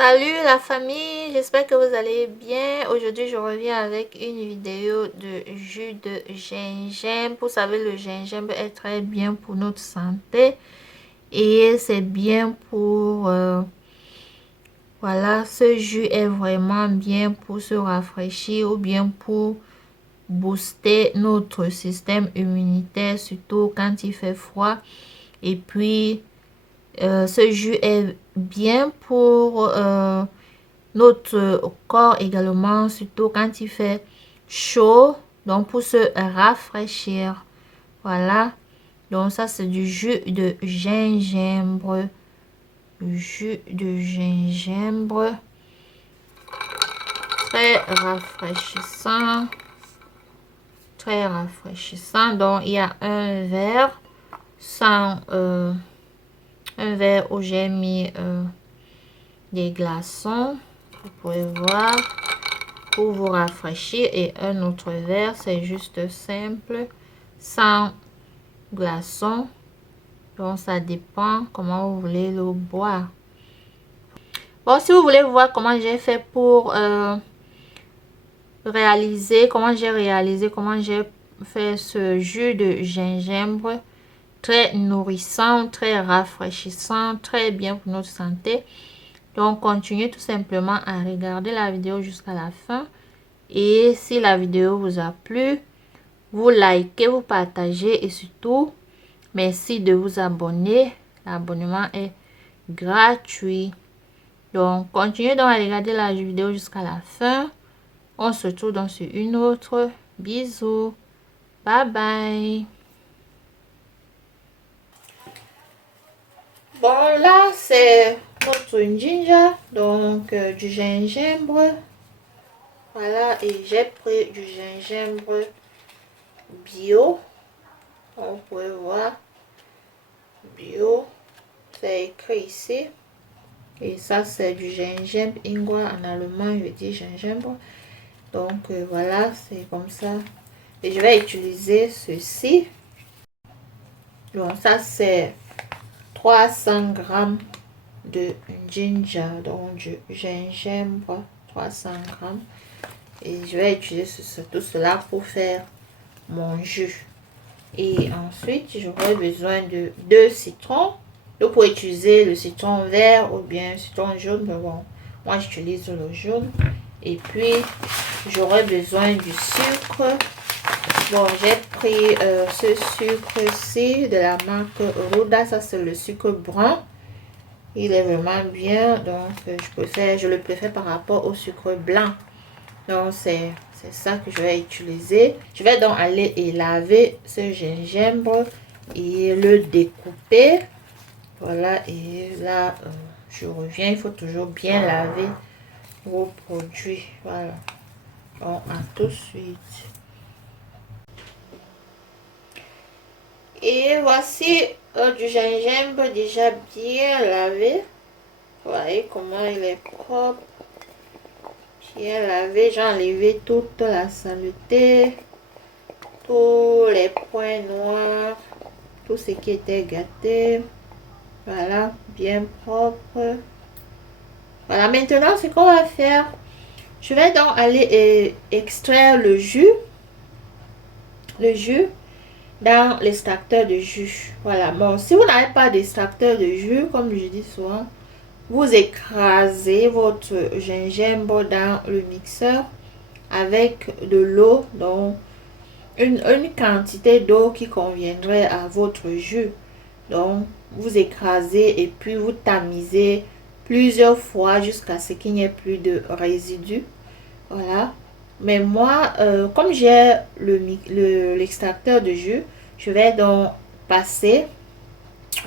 Salut la famille, j'espère que vous allez bien. Aujourd'hui, je reviens avec une vidéo de jus de gingembre. Vous savez, le gingembre est très bien pour notre santé et c'est bien pour... voilà, ce jus est vraiment bien pour se rafraîchir ou bien pour booster notre système immunitaire, surtout quand il fait froid. Et puis, ce jus est bien pour... notre corps également, surtout quand il fait chaud, donc pour se rafraîchir. Voilà, donc ça c'est du jus de gingembre. Jus de gingembre, très rafraîchissant, très rafraîchissant. Donc il y a un verre sans un verre où j'ai mis des glaçons, vous pouvez voir, pour vous rafraîchir, et un autre verre c'est juste simple sans glaçons. Donc ça dépend comment vous voulez le boire. Bon, si vous voulez voir comment j'ai fait pour comment j'ai fait ce jus de gingembre, très nourrissant, très rafraîchissant, très bien pour notre santé. Donc continuez tout simplement à regarder la vidéo jusqu'à la fin. Et si la vidéo vous a plu, vous likez, vous partagez et surtout, merci de vous abonner. L'abonnement est gratuit. Donc, continuez donc à regarder la vidéo jusqu'à la fin. On se retrouve donc sur une autre. Bisous. Bye bye. Bon, là, c'est notre ginger. Donc, du gingembre. Voilà, et j'ai pris du gingembre bio. On peut voir bio, c'est écrit ici. Et ça c'est du gingembre, ingwer en allemand, je dis gingembre. Donc voilà, c'est comme ça. Et je vais utiliser ceci. Donc ça c'est 300 grammes de ginger, donc du gingembre, 300 grammes. Et je vais utiliser tout cela pour faire mon jus. Et ensuite, j'aurai besoin de 2 citrons. Donc, pour utiliser le citron vert ou bien le citron jaune, mais bon, moi j'utilise le jaune. Et puis, j'aurai besoin du sucre. Bon, j'ai pris ce sucre-ci de la marque Ruda. Ça, c'est le sucre brun. Il est vraiment bien. Donc, je le préfère par rapport au sucre blanc. Donc, c'est ça que je vais utiliser. Je vais donc aller et laver ce gingembre et le découper. Voilà, et là, je reviens. Il faut toujours bien laver vos produits. Voilà. Donc, à tout de suite. Et voici du gingembre déjà bien lavé. Vous voyez comment il est propre. Bien lavé, j'ai enlevé toute la saleté, tous les points noirs, tout ce qui était gâté. Voilà, bien propre. Voilà, maintenant ce qu'on va faire, je vais donc aller extraire le jus dans l'extracteur de jus. Voilà, bon, si vous n'avez pas d'extracteur de jus, comme je dis souvent, vous écrasez votre gingembre dans le mixeur avec de l'eau, donc une quantité d'eau qui conviendrait à votre jus. Donc, vous écrasez et puis vous tamisez plusieurs fois jusqu'à ce qu'il n'y ait plus de résidus. Voilà. Mais moi, comme j'ai l'extracteur de jus, je vais donc passer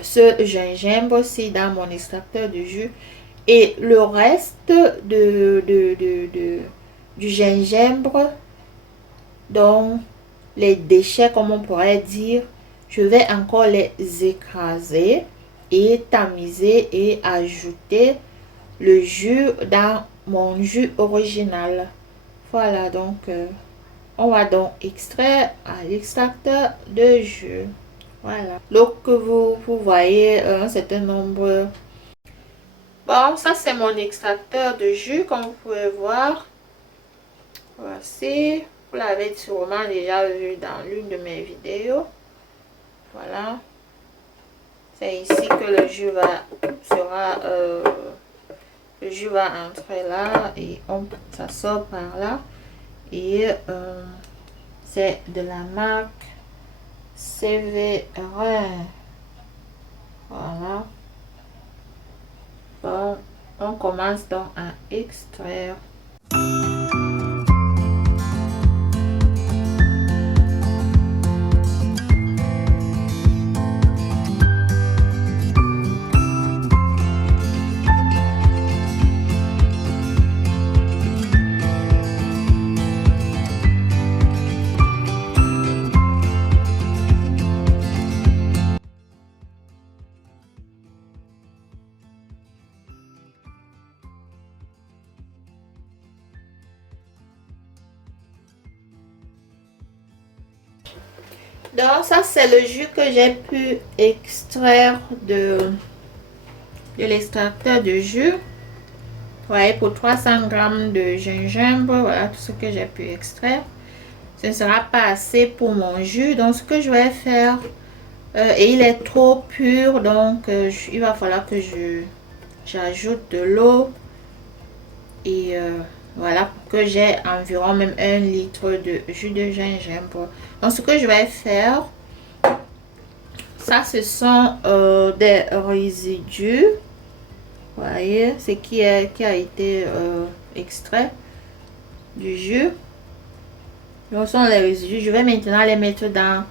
ce gingembre aussi dans mon extracteur de jus. Et le reste du gingembre, donc les déchets comme on pourrait dire, je vais encore les écraser et tamiser et ajouter le jus dans mon jus original. Voilà, donc on va donc extraire à l'extracteur de jus. Voilà, donc vous voyez un certain nombre. Bon, ça c'est mon extracteur de jus, comme vous pouvez voir. Voici, vous l'avez sûrement déjà vu dans l'une de mes vidéos. Voilà. C'est ici que le jus va entrer là et ça sort par là. Et c'est de la marque Sévérin. Voilà. Bon, on commence donc à extraire. Donc ça c'est le jus que j'ai pu extraire de l'extracteur de jus. Vous voyez, pour 300 g de gingembre, voilà tout ce que j'ai pu extraire. Ce ne sera pas assez pour mon jus, donc ce que je vais faire, et il est trop pur, donc il va falloir que j'ajoute de l'eau et voilà, pour que j'ai environ même 1 litre de jus de gingembre. Donc ce que je vais faire, ça ce sont des résidus, vous voyez, ce qui a été extrait du jus. Donc ce sont les résidus. Je vais maintenant les mettre dans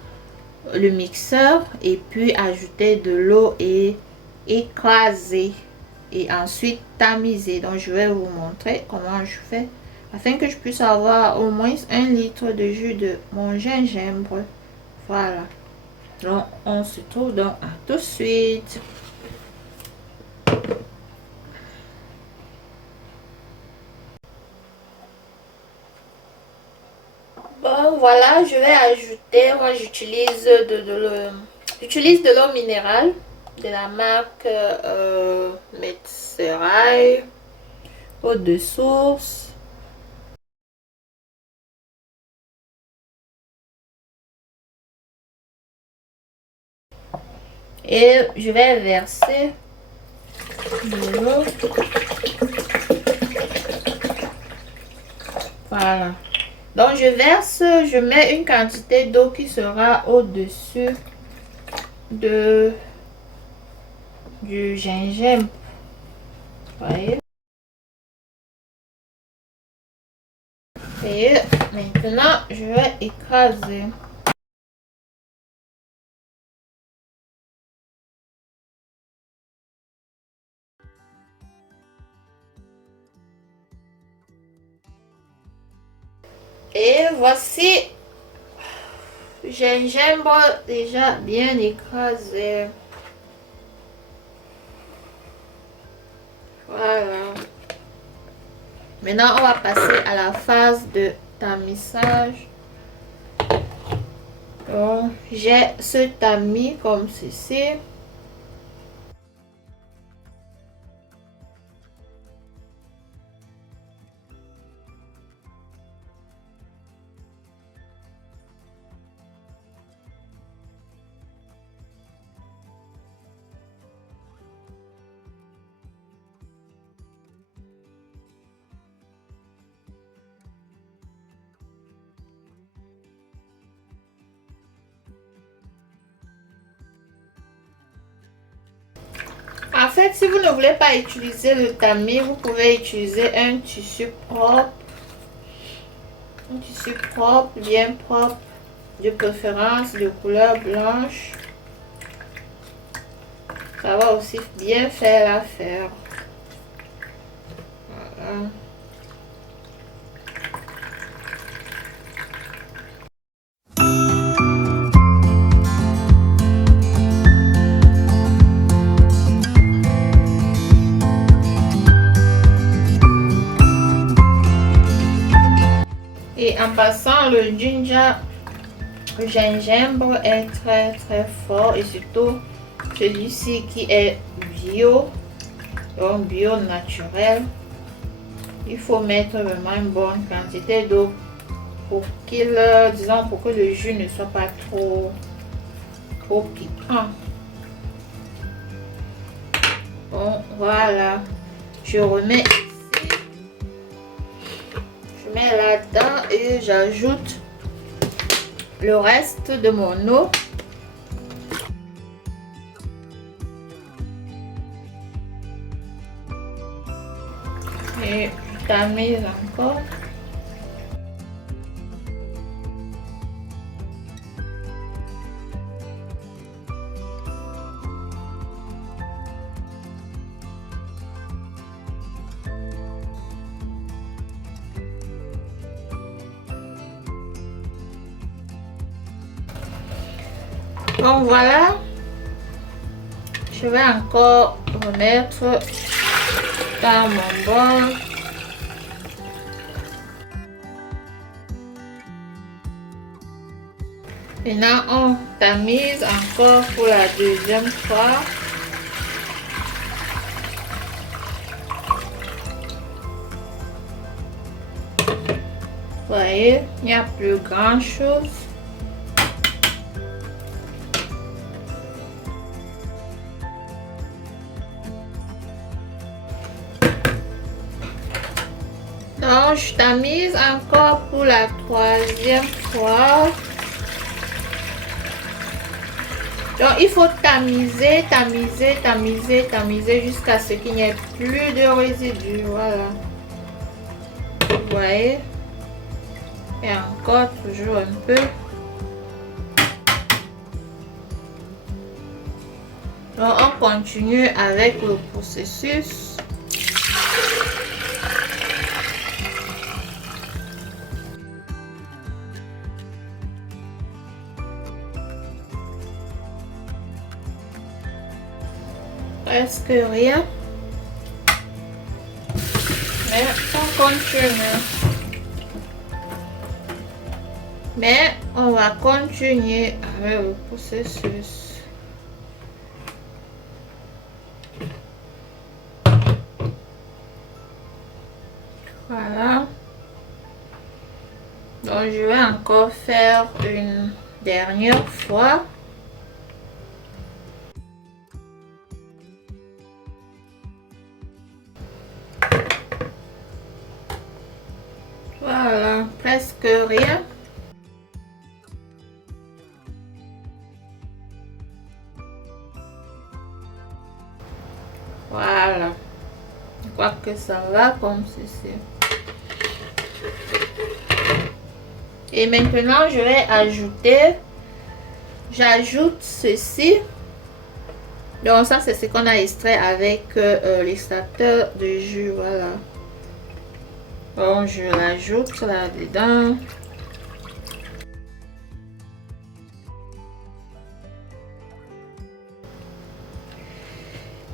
le mixeur et puis ajouter de l'eau et écraser et ensuite tamiser. Donc je vais vous montrer comment je fais afin que je puisse avoir au moins 1 litre de jus de mon gingembre. Voilà, donc on se trouve donc à tout de suite. Bon voilà, je vais ajouter, moi j'utilise de l'eau minérale de la marque Metzerai, eau de source. Et je vais verser de l'eau. Voilà. Donc je verse, je mets une quantité d'eau qui sera au-dessus du gingembre. Voyez. Et maintenant je vais écraser. Et voici gingembre déjà bien écrasé. Voilà. Maintenant, on va passer à la phase de tamisage. Donc, j'ai ce tamis comme ceci. En fait, si vous ne voulez pas utiliser le tamis, vous pouvez utiliser un tissu propre. Un tissu propre, bien propre, de préférence de couleur blanche. Ça va aussi bien faire l'affaire. Voilà. Et en passant, le gingembre est très fort, et surtout celui-ci qui est bio. donc bio naturel. Il faut mettre vraiment une bonne quantité d'eau pour qu'il, disons, pour que le jus ne soit pas trop piquant. Bon, voilà. Je remets ici. Je mets là-dedans et j'ajoute le reste de mon eau. Et je tamise encore. Donc voilà, je vais encore remettre dans mon bol. Maintenant, on tamise encore pour la deuxième fois. Vous voyez, il n'y a plus grand chose. Donc, je tamise encore pour la troisième fois. Donc, il faut tamiser, tamiser, tamiser, tamiser jusqu'à ce qu'il n'y ait plus de résidus. Voilà. Vous voyez? Et encore toujours un peu. Donc, on continue avec le processus. Presque rien. Mais on continue. Mais on va continuer avec le processus. Voilà. Donc je vais encore faire une dernière fois. Voilà, presque rien. Voilà. Je crois que ça va comme ceci. Et maintenant, je vais ajouter, j'ajoute ceci. Donc ça, c'est ce qu'on a extrait avec l'extracteur de jus. Voilà. Donc je l'ajoute là-dedans.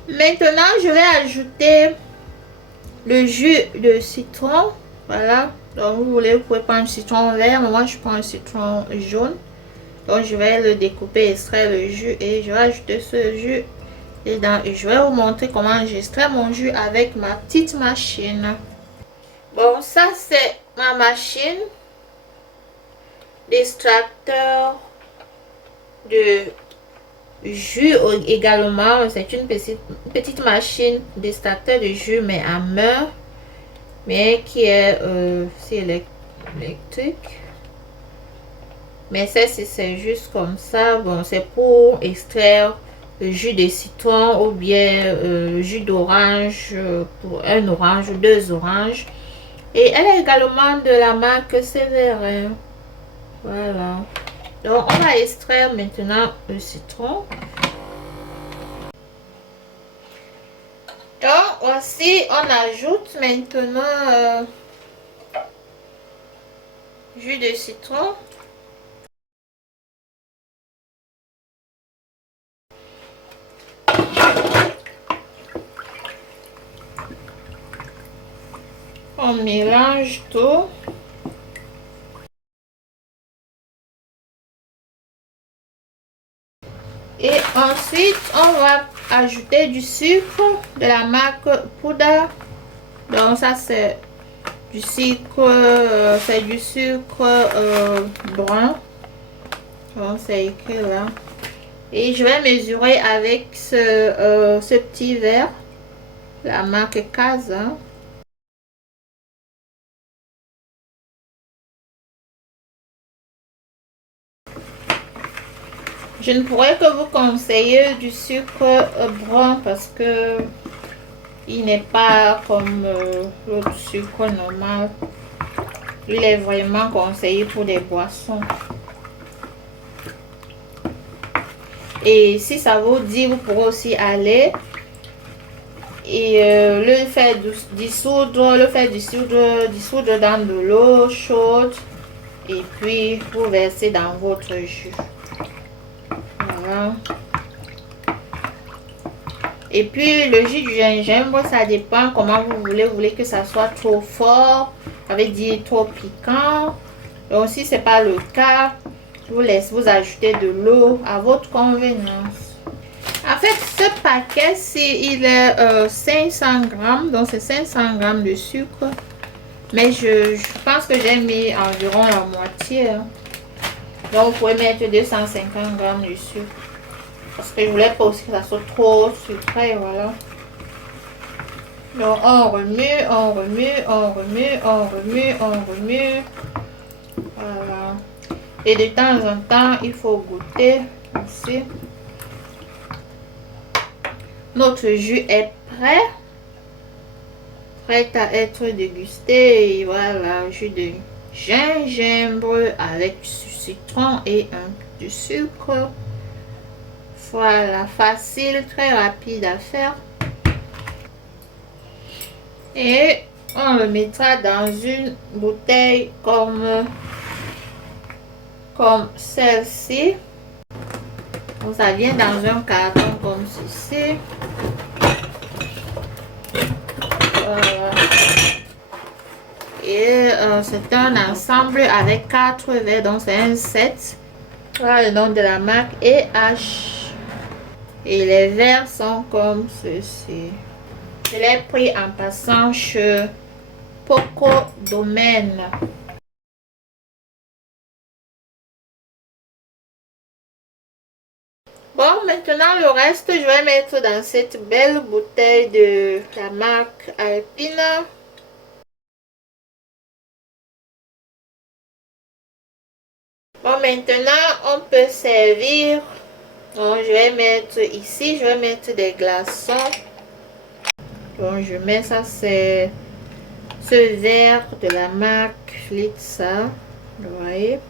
Maintenant, je vais ajouter le jus de citron. Voilà. Donc vous pouvez prendre un citron vert, mais moi je prends un citron jaune. Donc je vais le découper, extraire le jus et je vais ajouter ce jus dedans. Et je vais vous montrer comment j'extrais mon jus avec ma petite machine. Bon, ça c'est ma machine d'extracteur de jus également. C'est une petite machine d'extracteur de jus mais à main, mais qui est électrique. Mais celle-ci c'est juste comme ça. Bon, c'est pour extraire le jus de citron ou bien le jus d'orange pour un orange ou deux oranges. Et elle est également de la marque Sévérin. Voilà. Donc on va extraire maintenant le citron. Donc voici, on ajoute maintenant jus de citron. On mélange tout. Et ensuite, on va ajouter du sucre de la marque Pouda. Donc ça c'est du sucre, brun. Donc c'est écrit là. Et je vais mesurer avec ce petit verre, la marque Casa. Je ne pourrais que vous conseiller du sucre brun parce que il n'est pas comme l'autre sucre normal. Il est vraiment conseillé pour des boissons. Et si ça vous dit, vous pourrez aussi aller et le faire dissoudre dans de l'eau chaude et puis vous verser dans votre jus. Voilà. Et puis le jus du gingembre, ça dépend comment vous voulez. Vous voulez que ça soit trop fort, ça veut dire trop piquant. Donc si c'est pas le cas, je vous laisse vous ajouter de l'eau à votre convenance. En fait, ce paquet-ci, il est 500 grammes, donc c'est 500 grammes de sucre. Mais je pense que j'ai mis environ la moitié. Hein. Donc vous pouvez mettre 250 grammes de sucre. Parce que je voulais pas aussi que ça soit trop sucré, voilà. Donc on remue, on remue, on remue, on remue, on remue. Voilà. Et de temps en temps, il faut goûter aussi. Notre jus est prêt. Prêt à être dégusté. Et voilà, jus de gingembre avec du citron et du sucre. Voilà, facile, très rapide à faire. Et on le mettra dans une bouteille comme celle-ci. Donc ça vient dans un carton comme ceci. Voilà. Et c'est un ensemble avec 4 verres, donc c'est un set. Voilà le nom de la marque EH. Et les verres sont comme ceci. Je l'ai pris en passant chez Poco Domaine. Bon, maintenant le reste, je vais mettre dans cette belle bouteille de la marque Alpina. Bon, maintenant, on peut servir. Donc, je vais mettre ici, je vais mettre des glaçons. Donc, je mets ça, c'est ce verre de la marque Flitza. Vous voyez?